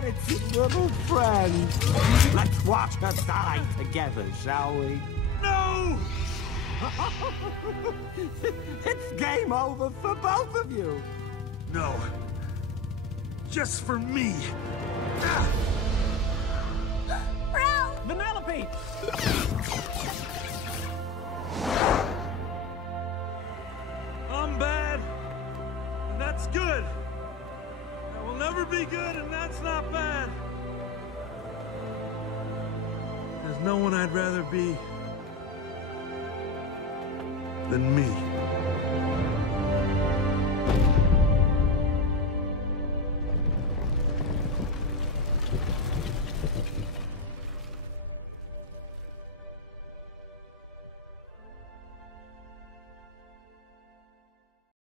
humanity's little friend. Let's watch her die together, shall we? No! It's game over for both of you. No. Just for me. Vanellope! I'm bad, and that's good. I will never be good, and that's not bad. There's no one I'd rather be than me.